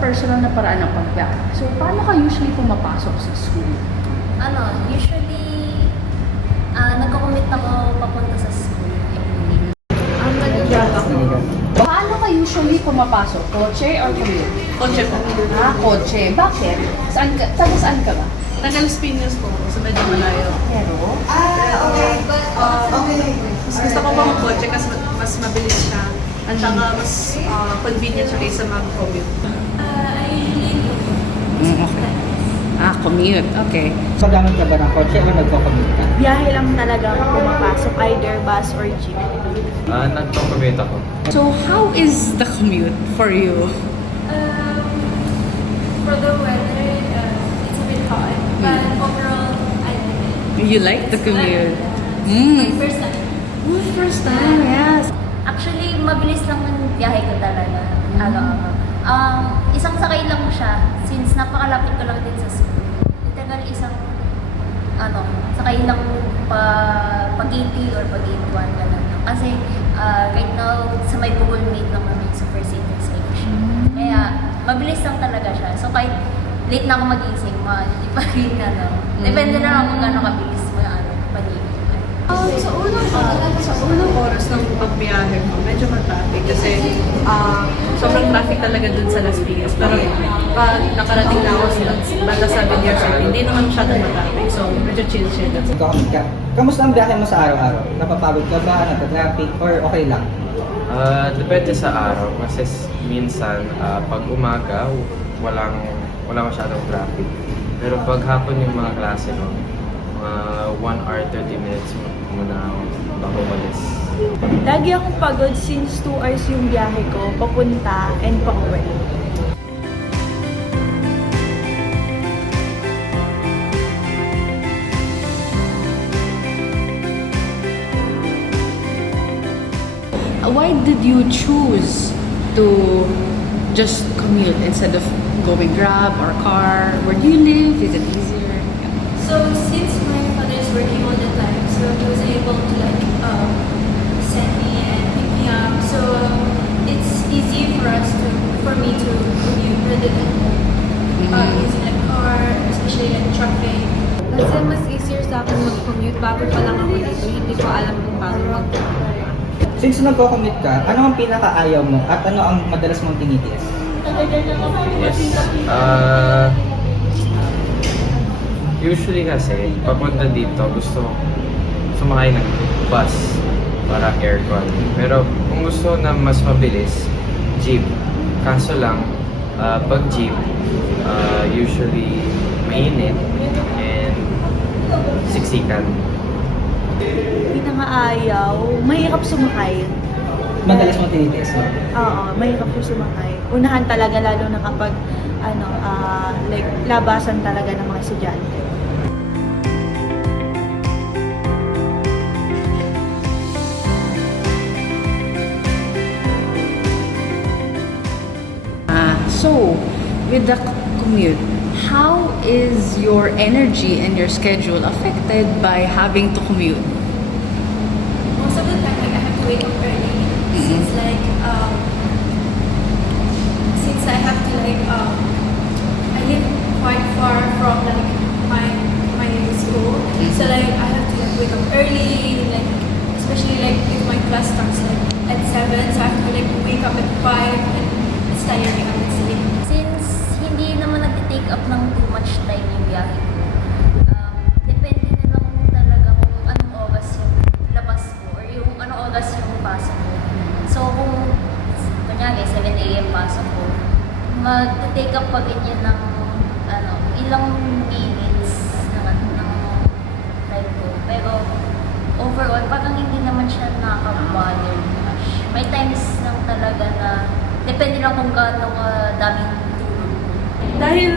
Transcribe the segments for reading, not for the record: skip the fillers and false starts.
personal na paraan ng pagbiyahe. So, paano ka usually pumapasok sa school? Usually, nagko-commute ako papunta sa school. Nag-drive ako. Paano ka usually pumapasok? Kotse or commute? Kotse po. Kotse. Bakit? Saan ka ba? Taga-Las Piñas po, so medyo malayo. Pero? Mas gusto ko pa mag-kotse kasi mas mabilis siya. At saka mas convenient siya kaysa mag-commute. Okay. Commute. Okay. Paggamit ka ba ng kotse o nagko-commute ka? Biyahe lang talaga ako pumapasok, either bus or jeep. Nagko-commute ako. So, how is the commute for you? For the weather, it's a bit hot. But overall, I like it. You like the commute? My first time. First time, yes. Actually, mabilis lang yung biyahe ko talaga. Isang sakay lang siya since napakalapit ko lang din sa school. Itagal isang sakay lang pag-80 or pag-81 ganun lang. Kasi right now, sa may Google Meet lang namin sa first intersection. Kaya, mabilis lang talaga siya. So, kahit late na ako magising, hindi pa rin depende na lang kung gano'ng kabilis mo yung paligid. Sa unang oras ng pagbiyahe ko, medyo ma-traffic kasi sobrang traffic talaga dun sa Las Piñas. Pero pag nakarating na ako sa banda 7 years old, hindi naman masyadong ma-traffic. So, medyo chill-chill lang. Nagko-commute ka. Kamusta ang biyahe mo sa araw-araw? Napapagod ka ba? Nagka-traffic? Or okay lang? Depende sa araw kasi minsan pag umaga wala masyadong traffic. Pero pag hapon yung mga klase ko, 1 hour 30 minutes muna ako bago umalis. Lagi akong pagod since 2 hours yung biyahe ko, papunta and pauwi. Why did you choose to just commute instead of going Grab or car? Where do you live? Is it easier? So, since my father is working all the time, so he was able to send me and pick me up. So, it's easy for me to commute rather than using a car, especially in traffic. Kasi mas easier sa akin mag-commute bago pa lang ako dito. Hindi ko alam kung paano mag-commute. Since nagko-commute ka, ano ang pinaka-ayaw mo at ano ang madalas mong tinitiis? Yes. Usually kasi, papunta dito, gusto sumakay ng bus para aircon. Pero kung gusto na mas mabilis, jeep. Kaso lang, pag jeep, usually mainit and siksikan. Pinakaayaw, mahirap sumakay. Madalas mong tinitiis mo? Oo, mahirap yung sumakay. Unahan talaga lalo na kapag labasan talaga ng mga estudyante. So, with the commute, how is your energy and your schedule affected by having to commute? Most of the time, I have to wake up early since I have to I live quite far from my school, so I have to wake up early, especially if my class starts at 7, so I have to wake up at 5 and it's tiring honestly. Since hindi naman nag-take up ng too much time yung biyahe ko, depende na lang talaga kung anong oras yung labas ko or yung anong oras yung pasok ko. So kung kunyari 7 AM pasok ko, mag-take up pa ganyan ng ilang minutes ng time ko. Pero overall, parang hindi naman siya nakaka-bother much. May times lang talaga na depende lang kung gaano daming tulog. Dahil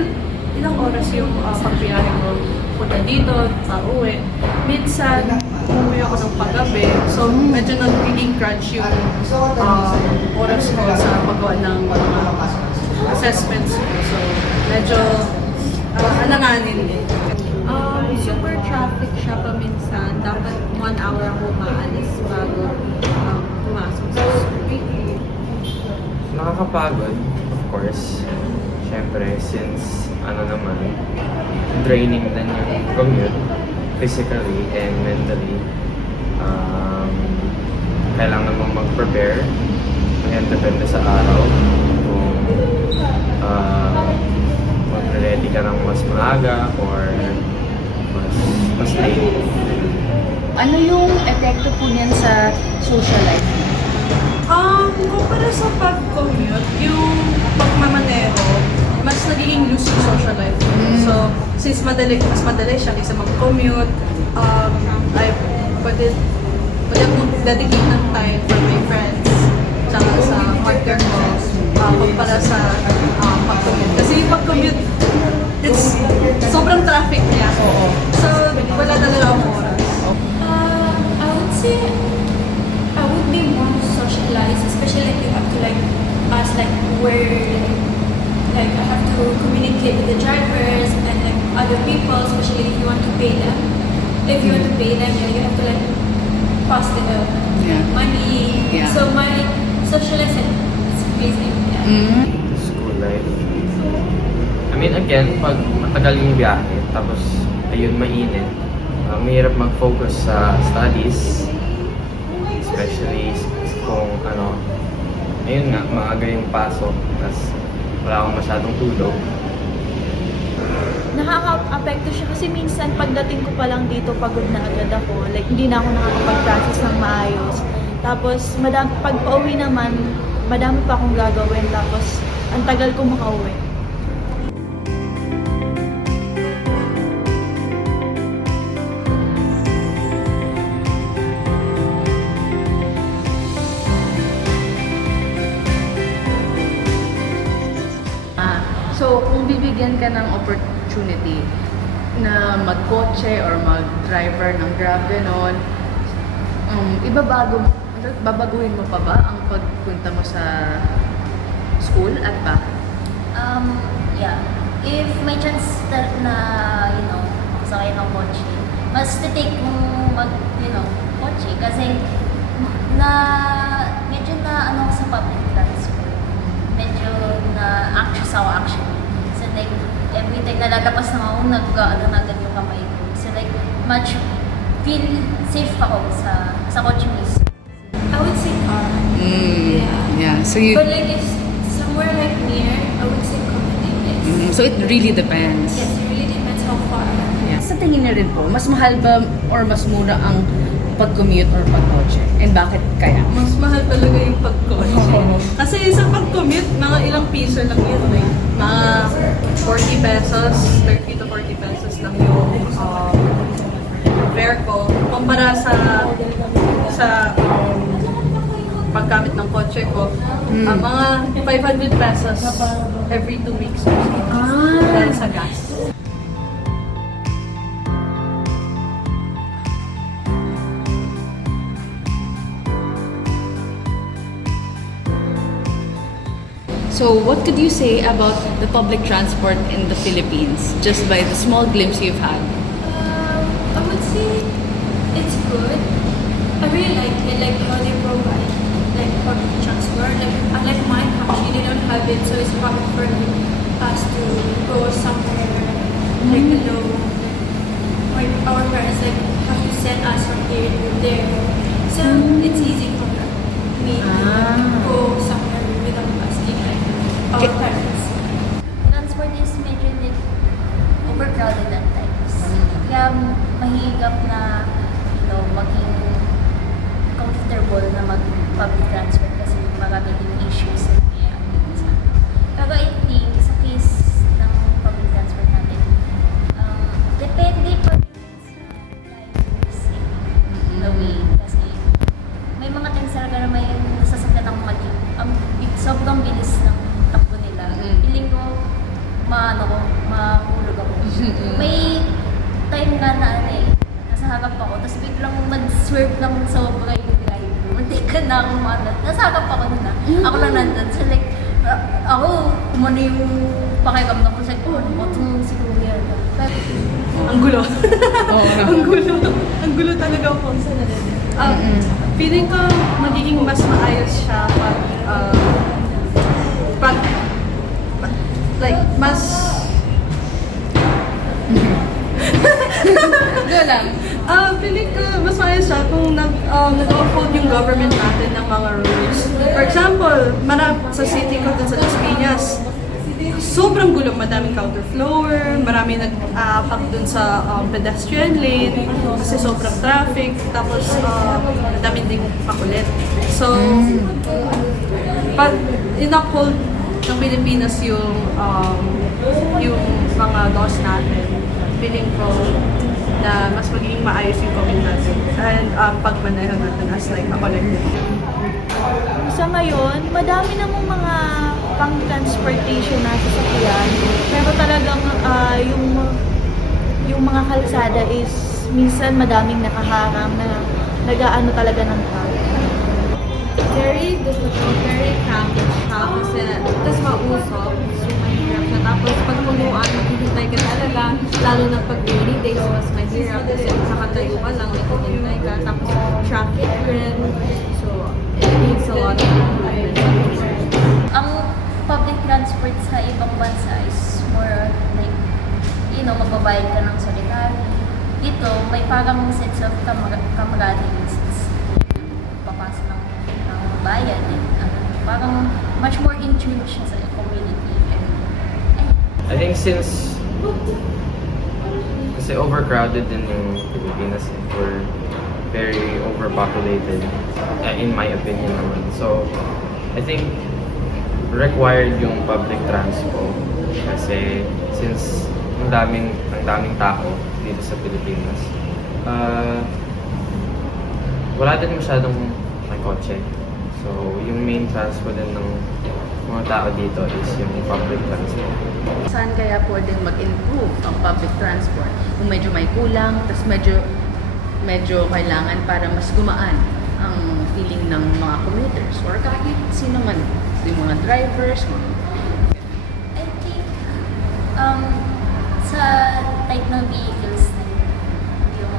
ilang oras yung pagbiyahe ko, punta dito, pauwi. Minsan, umuwi ako ng paggabi. So, medyo nagiging crunch yung oras ko sa paggawa ng assessments ko. So, medyo alanganin din. Super traffic siya paminsan. Dapat 1 hour ako maalis bago pumasok sa school. Nakakapagod, of course. Siyempre, since draining din yung commute, physically and mentally. Kailangan mong mag-prepare. Ngayon, depende sa araw. Kung mag-ready ka ng mas maaga or mas late. Ano yung epekto po niyan sa social life? Kumpara sa pag-commute, yung pagmamaneho, mas nagiging loose yung social life. So, since mas madali siya kaysa mag-commute, ay pwede mag-dedicate ng time for my friends, tsaka sa partner ko, kumpara sa pag-commute. Kasi yung pag-commute, it's sobrang traffic niya. So, wala talaga akong oras. I would say I would be more socialized, especially if you have to ask where I have to communicate with the drivers and other people, especially if you want to pay them. If you want to pay them, you have to pass the money. Yeah. So my socializing is amazing. Yeah. School life. I mean, again, pag matagal yung biyahe, tapos ayun, mainit, mahirap mag-focus sa studies. Especially kung ayun nga, maaga yung pasok, tapos wala akong masyadong tulog. Nakaka-apekto siya kasi minsan pagdating ko pa lang dito, pagod na agad ako. Like, hindi na ako nakakapag-process ng maayos. Tapos, pag pauwi naman, madami pa akong gagawin. Tapos, ang tagal ko makauwi. So, kung bibigyan ka ng opportunity na magkotse or mag-driver ng Grab, gano'n, babaguhin mo pa ba ang pagpunta mo sa school at back? Yeah. If may chance na, sakay ng kotse, mas titake kong kotse kasi medyo na sa public transport. Medyo na anxious ako actually. So every time na lalabas na ako, na agad yung kamay ko. So much feel safe ako sa kotse mismo. I would say car. Yeah. So you. But if somewhere near, I would say commuting. So it really depends. Yes, it really depends how far. Yeah. Sa tingin niyo rin po, mas mahal ba or mas mura ang pag-commute or pag-kotse? And bakit kaya? Mas mahal talaga yung pag-kotse. Kasi sa pag-commute, mga ilang piso lang yun. Mga 40 pesos, 30 to 40 pesos lang yung fare ko. Kumpara sa paggamit ng kotse ko, mga 500 pesos every 2 weeks. Dahil sa gas. So, what could you say about the public transport in the Philippines, just by the small glimpse you've had? I would say it's good. I really like it, how they provide public transport. Unlike my country, they don't have it, so it's hard for us to go somewhere alone. Our parents have to send us from here to there. So it's easy for me to go somewhere without asking our parents. Transport is medyo overcrowded at times. Kaya mahirap na maging comfortable na mag-public transport kasi marami din issues na nangyayari minsan. Pero I think sa case ng public transport natin, depende pa rin sa drivers the way. Kasi may mga times talaga na may nasasakyan ng sobrang bilis ng takbo nila. Feeling ko, mahulog ako. May time nga na nasa harap ako, tapos biglang mag-swerve lang sobra yung driver. Hindi ka na akong nasa harap ako nun Ako lang nandun. So ako, umano yung pakiramdam ko sa ano itong si Kuya. Ang gulo. Ang gulo talaga po. Feeling ko magiging mas maayos siya pag pag like mas Go lang. feeling ko mas maayos siya kung nag-uphold yung government natin ng mga rules. For example, sa city ko dun sa Las Piñas, sobrang gulo, madaming counterflower, marami nag-apak dun sa pedestrian lane kasi sobrang traffic, tapos madaming ding pakulit. So, pag in-uphold ng Pilipinas yung mga laws natin, feeling ko na mas magiging maayos yung commute natin and pagmaneho natin as like a collective. Sa ngayon, madami namang mga pang-transportation na sasakyan. Pero talagang yung mga kalsada is minsan madaming nakaharang na nag-aano talaga ng traffic. Very difficult, very cramped siya kasi tapos mausok, so mahirap siya. Tapos pag punuan, maghihintay ka talaga, lalo na pag rainy days, mas mahirap kasi nakatayo ka lang, naghihintay ka, tapos traffic rin, so it needs a lot of improvement. Ang public transport sa ibang bansa is more like, magbabayad ka ng solitary. Dito, may parang sense of camaraderie. Papasok ng bayan. Parang much more in tune siya sa community. I think since kasi overcrowded din yung Pilipinas, we're very overpopulated, in my opinion naman. So, I think required yung public transport kasi since ang daming tao dito sa Pilipinas, wala din masyadong may kotse. So, yung main transport din ng mga tao dito is yung public transport. Saan kaya pwedeng mag-improve ang public transport? Kung medyo may kulang, tapos medyo kailangan para mas gumaan ang feeling ng mga commuters or kahit sino man, yung mga drivers, I think, sa type ng vehicles na yung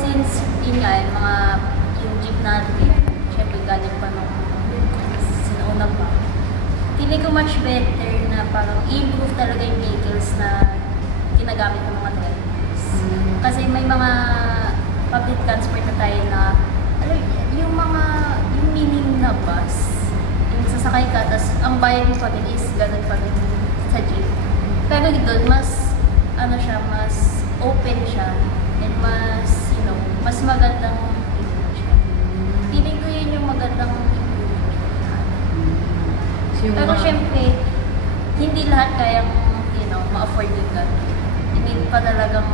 since yung jeep natin, syempre galing pa nung sinauna pa. Feeling ko much better na parang i-improve talaga yung vehicles na ginagamit ng mga drivers. Kasi may mga public transport na tayo na, yung meaning na bus, yung sasakay ka, tas ang bayad mo pa din is ganun pa din sa jeep. Pero doon, mas mas open siya and mas magandang siya. Feeling ko yun yung magandang pero syempre, hindi lahat kayang, ma-afford yung gano'n. Hindi pa talagang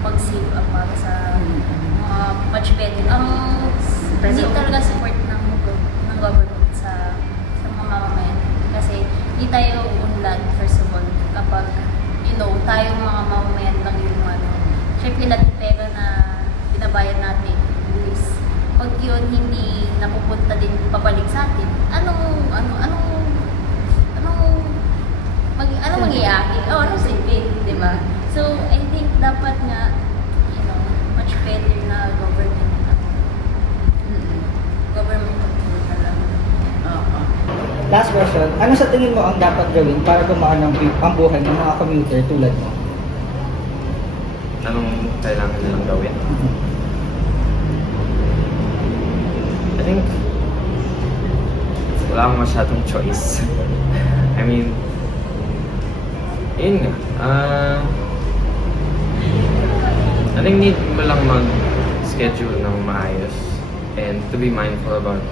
pag-save up para sa mga much better. Hindi talaga support ng government sa mga mamamayan. Kasi hindi tayo unlad, first of all, kapag, tayong mga mamamayan lang yung syempre lahat yung pera na binabayad natin. Pag yun, hindi napupunta din pabalik sa atin, anong mangyayari? Anong silbi, di ba? So, I think dapat nga, much better na government control talaga. Last question, ano sa tingin mo ang dapat gawin para gumaan ang buhay ng mga commuter tulad mo? Anong kailangan nilang gawin? I think wala akong masyadong choice. I mean, yun nga. I think need mo lang mag-schedule ng maayos and to be mindful about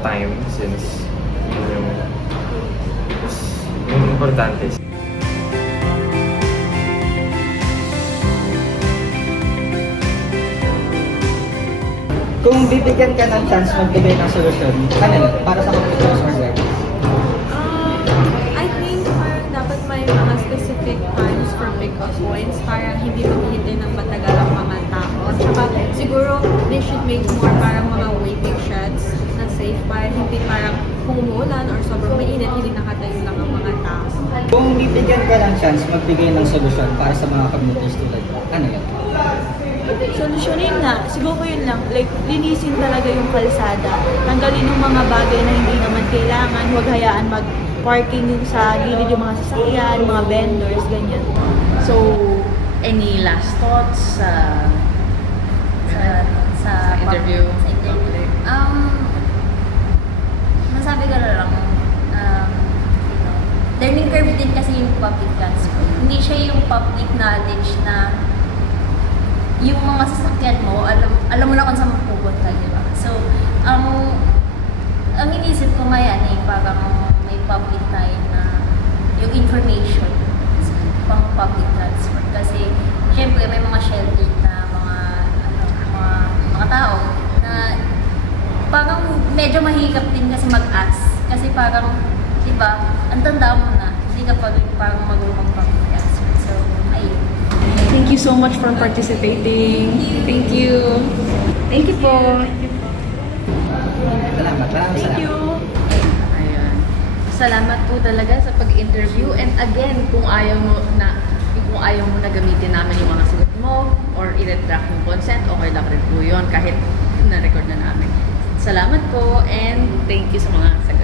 time since yun yung importante. Kung bibigyan ka ng chance magbigay ng solusyon, ano yun? Para sa computers or drivers? I think parang dapat may mga specific times for pick-up points para hindi maghihintay ng matagal ang mga tao. Tsaka siguro they should make more parang mga waiting sheds na safe para hindi parang kung umuulan or sobrang mainit, hindi nakatayo lang ang mga tao. Kung bibigyan ka ng chance magbigay ng solusyon para sa mga commuters tulad mo, ano yun? Solusyonin nga, siguro yun lang, like, linisin talaga yung kalsada. Tanggalin yung mga bagay na hindi naman kailangan, huwag hayaan mag-parking yung sa gilid yung mga sasakyan, mga vendors, ganyan. So, any last thoughts sa interview? Sa interview. Masabi ko na lang, learning curve din kasi yung public transport. Hindi siya yung public knowledge na yung mga sasakyan mo, alam mo na kung saan mapupunta, di ba? So, ang inisip ko nga yan parang may public tayo na yung information pang public transport. Kasi, syempre, may mga shelter na mga tao na parang medyo mahirap din kasi mag-ask. Kasi parang, di ba, ang tanda mo na, hindi ka pa rin parang magulong public transport. So, ayun. Thank you so much for participating. Thank you. Thank you po. Salamat. Thank you! Ayan. Salamat po talaga sa pag-interview. And again, kung ayaw mo na gamitin namin yung mga sagot mo or i-retract yung consent, okay lang rin po yun kahit na-record na namin. Salamat po and thank you sa mga sagot.